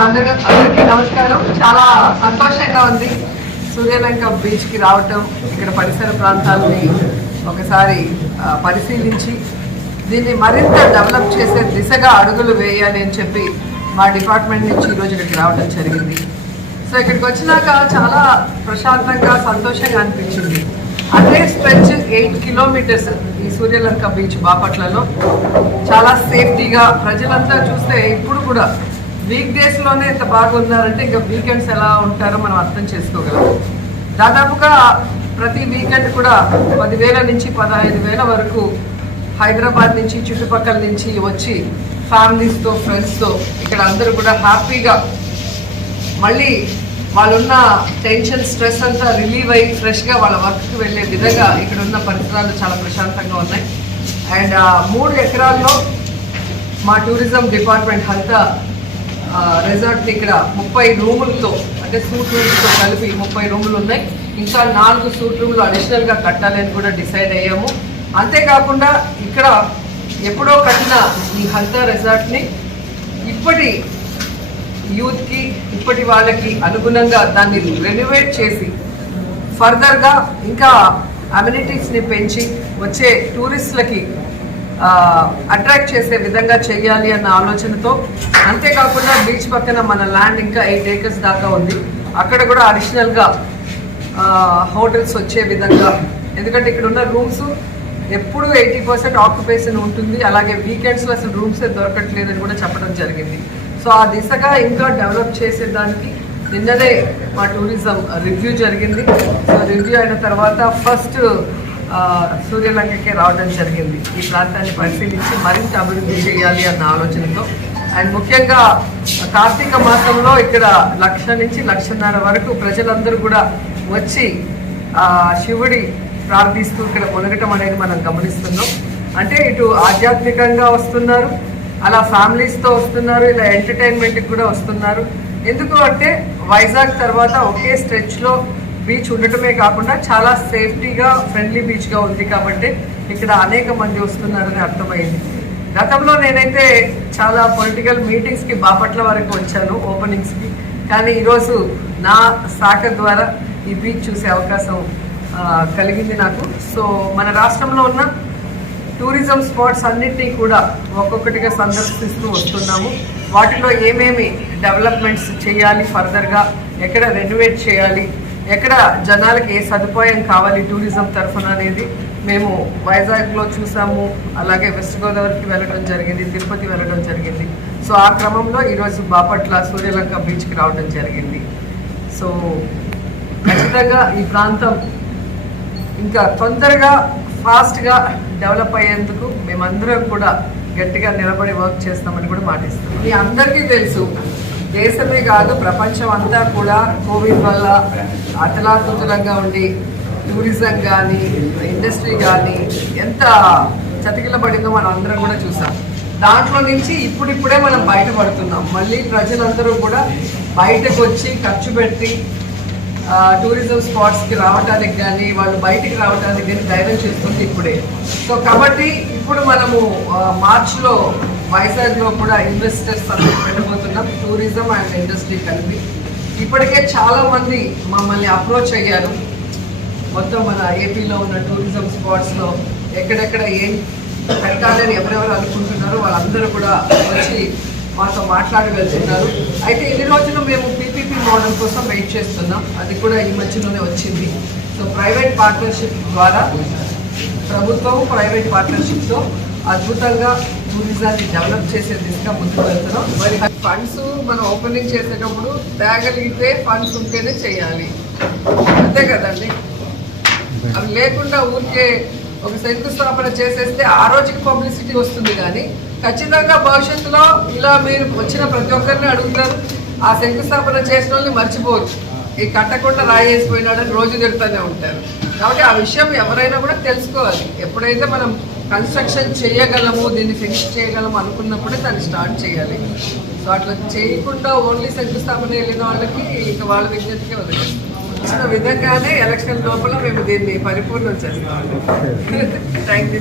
అందరికీ నమస్కారం. చాలా సంతోషంగా ఉంది సూర్యలంక బీచ్కి రావటం, ఇక్కడ పరిసర ప్రాంతాలని ఒకసారి పరిశీలించి దీన్ని మరింత డెవలప్ చేసే దిశగా అడుగులు వేయాలి అని చెప్పి మా డిపార్ట్మెంట్ నుంచి ఈరోజు ఇక్కడికి రావడం జరిగింది. సో ఇక్కడికి వచ్చినాక చాలా ప్రశాంతంగా సంతోషంగా అనిపించింది. అదే స్ట్రెచ్ 8 కిలోమీటర్స్ ఈ సూర్యలంక బీచ్ బాపట్లలో చాలా సేఫ్టీగా ప్రజలంతా చూస్తే ఇప్పుడు కూడా వీక్ డేస్లోనే ఎంత బాగున్నారంటే ఇంకా వీకెండ్స్ ఎలా ఉంటారో మనం అర్థం చేసుకోగలం. దాదాపుగా ప్రతి వీకెండ్ కూడా 10,000 నుంచి 15,000 వరకు హైదరాబాద్ నుంచి చుట్టుపక్కల నుంచి వచ్చి ఫ్యామిలీస్తో ఫ్రెండ్స్తో ఇక్కడ అందరూ కూడా హ్యాపీగా మళ్ళీ వాళ్ళున్న టెన్షన్ స్ట్రెస్ అంతా రిలీవ్ అయ్యి ఫ్రెష్గా వాళ్ళ వర్క్కి వెళ్ళే విధంగా ఇక్కడ ఉన్న పరిసరాలు చాలా ప్రశాంతంగా ఉన్నాయి. అండ్ 3 ఎకరాల్లో మా టూరిజం డిపార్ట్మెంట్ అంతా రిసార్ట్ని ఇక్కడ 30 రూములతో అంటే సూట్ రూమ్స్తో కలిపి 30 రూములు ఉన్నాయి. ఇంకా 4 సూట్ రూమ్లు అడిషనల్గా కట్టాలి అని కూడా డిసైడ్ అయ్యాము. అంతేకాకుండా ఇక్కడ ఎప్పుడో కట్టిన ఈ హల్తా రిసార్ట్ని ఇప్పటి యూత్కి ఇప్పటి వాళ్ళకి అనుగుణంగా దాన్ని రెనోవేట్ చేసి ఫర్దర్గా ఇంకా అమ్యూనిటీస్ని పెంచి వచ్చే టూరిస్టులకి అట్రాక్ట్ చేసే విధంగా చేయాలి అన్న ఆలోచనతో, అంతేకాకుండా బీచ్ పక్కన మన ల్యాండ్ ఇంకా 8 acres దాకా ఉంది, అక్కడ కూడా అడిషనల్గా హోటల్స్ వచ్చే విధంగా, ఎందుకంటే ఇక్కడ ఉన్న రూమ్స్ ఎప్పుడు 80% ఆక్యుపేషన్ ఉంటుంది, అలాగే వీకెండ్స్లో అసలు రూమ్సే దొరకట్లేదని కూడా చెప్పడం జరిగింది. సో ఆ దిశగా ఇంకా డెవలప్ చేసేదానికి నిన్ననే మా టూరిజం రివ్యూ జరిగింది. సో రివ్యూ అయిన తర్వాత ఫస్ట్ సూర్యలంకకే రావడం జరిగింది. ఈ ప్రాంతాన్ని పరిశీలించి మరింత అభివృద్ధి చేయాలి అన్న ఆలోచనతో. అండ్ ముఖ్యంగా కార్తీక మాసంలో ఇక్కడ 1,00,000 నుంచి 1,50,000 వరకు ప్రజలందరూ కూడా వచ్చి శివుడి ప్రార్థిస్తూ ఇక్కడ మునగటం అనేది మనం గమనిస్తున్నాం. అంటే ఇటు ఆధ్యాత్మికంగా వస్తున్నారు, అలా ఫ్యామిలీస్తో వస్తున్నారు, ఇలా ఎంటర్టైన్మెంట్కి కూడా వస్తున్నారు. ఎందుకు అంటే వైజాగ్ తర్వాత ఒకే స్ట్రెచ్లో బీచ్ ఉండటమే కాకుండా చాలా సేఫ్టీగా ఫ్రెండ్లీ బీచ్గా ఉంది కాబట్టి ఇక్కడ అనేక మంది వస్తున్నారని అర్థమైంది. గతంలో నేనైతే చాలా పొలిటికల్ మీటింగ్స్కి బాపట్ల వరకు వచ్చాను ఓపెనింగ్స్కి, కానీ ఈరోజు నా శాఖ ద్వారా ఈ బీచ్ చూసే అవకాశం కలిగింది నాకు. సో మన రాష్ట్రంలో ఉన్న టూరిజం స్పాట్స్ అన్నింటినీ కూడా ఒక్కొక్కటిగా సందర్శిస్తూ వస్తున్నాము. వాటిలో ఏమేమి డెవలప్మెంట్స్ చేయాలి, ఫర్దర్గా ఎక్కడ రెనోవేట్ చేయాలి, ఎక్కడ జనాలకి ఏ సదుపాయం కావాలి టూరిజం తరఫున అనేది మేము వైజాగ్లో చూసాము. అలాగే వెస్ట్ గోదావరికి వెళ్ళడం జరిగింది, తిరుపతి వెళ్ళడం జరిగింది. సో ఆ క్రమంలో ఈరోజు బాపట్ల సూర్యలంక బీచ్కి రావడం జరిగింది. సో ఖచ్చితంగా ఈ ప్రాంతం ఇంకా తొందరగా ఫాస్ట్గా డెవలప్ అయ్యేందుకు మేమందరం కూడా గట్టిగా నిలబడి వర్క్ చేస్తామని కూడా మాటిస్తున్నాం. మీ అందరికీ తెలుసు, దేశమే కాదు ప్రపంచం అంతా కూడా కోవిడ్ వల్ల అతలాకుతలంగా ఉండి టూరిజం కానీ ఇండస్ట్రీ కానీ ఎంత చతికిలబడిందో మనం అందరం కూడా చూసాం. దాంట్లో నుంచి ఇప్పుడిప్పుడే మనం బయటపడుతున్నాం. మళ్ళీ ప్రజలందరూ కూడా బయటకు వచ్చి ఖర్చు పెట్టి టూరిజం స్పాట్స్కి రావడానికి కానీ వాళ్ళు బయటికి రావడానికి కానీ ధైర్యం చేస్తుంది ఇప్పుడే. సో కాబట్టి ఇప్పుడు మనము మార్చ్లో వైజాగ్లో కూడా ఇన్వెస్టర్స్ సమ్మిట్ పెట్టబోతున్నాం, టూరిజం అండ్ ఇండస్ట్రీ కలిపి. ఇప్పటికే చాలామంది మమ్మల్ని అప్రోచ్ అయ్యారు. మొత్తం మన ఏపీలో ఉన్న టూరిజం స్పాట్స్లో ఎక్కడెక్కడ ఏం పెట్టాలని ఎవరెవరు అనుకుంటున్నారో వాళ్ళందరూ కూడా వచ్చి మాతో మాట్లాడి వెళ్తున్నారు. అయితే ఇన్ని రోజులు మేము పీపీపీ మోడల్ కోసం వెయిట్ చేస్తున్నాం, అది కూడా ఈ మధ్యలోనే వచ్చింది. సో ప్రైవేట్ పార్ట్నర్షిప్ ద్వారా ప్రభుత్వం ప్రైవేట్ పార్ట్నర్షిప్తో అద్భుతంగా టూరిజాన్ని డెవలప్ చేసే దిశగా ముందుకు వెళ్తున్నాం. మరి ఫండ్స్ మనం ఓపెనింగ్ చేసేటప్పుడు తేగలిగితే ఫండ్స్ ఉంటేనే చేయాలి, అంతే కదండి. అవి లేకుండా ఊరికే ఒక శంకుస్థాపన చేసేస్తే ఆ రోజుకి పబ్లిసిటీ వస్తుంది, కానీ ఖచ్చితంగా భవిష్యత్తులో ఇలా మీరు వచ్చిన ప్రతి ఒక్కరిని అడుగుతారు. ఆ శంకుస్థాపన చేసిన వాళ్ళని మర్చిపోరు, ఈ కట్టకుండా రాయేసిపోయినాడని రోజు తిడుతూనే ఉంటారు. కాబట్టి ఆ విషయం ఎవరైనా కూడా తెలుసుకోవాలి. ఎప్పుడైతే మనం కన్స్ట్రక్షన్ చేయగలము, దీన్ని ఫినిష్ చేయగలము అనుకున్నప్పుడే దాన్ని స్టార్ట్ చేయాలి. సో అట్లా చేయకుండా ఓన్లీ శంకుస్థాపన వెళ్ళిన వాళ్ళకి ఇక వాళ్ళ విజ్ఞతకే వదిలేస్తాం. ఇచ్చిన విధంగానే ఎలక్షన్ లోపల మేము దీన్ని పరిపూర్ణం చేస్తాం. Thank you.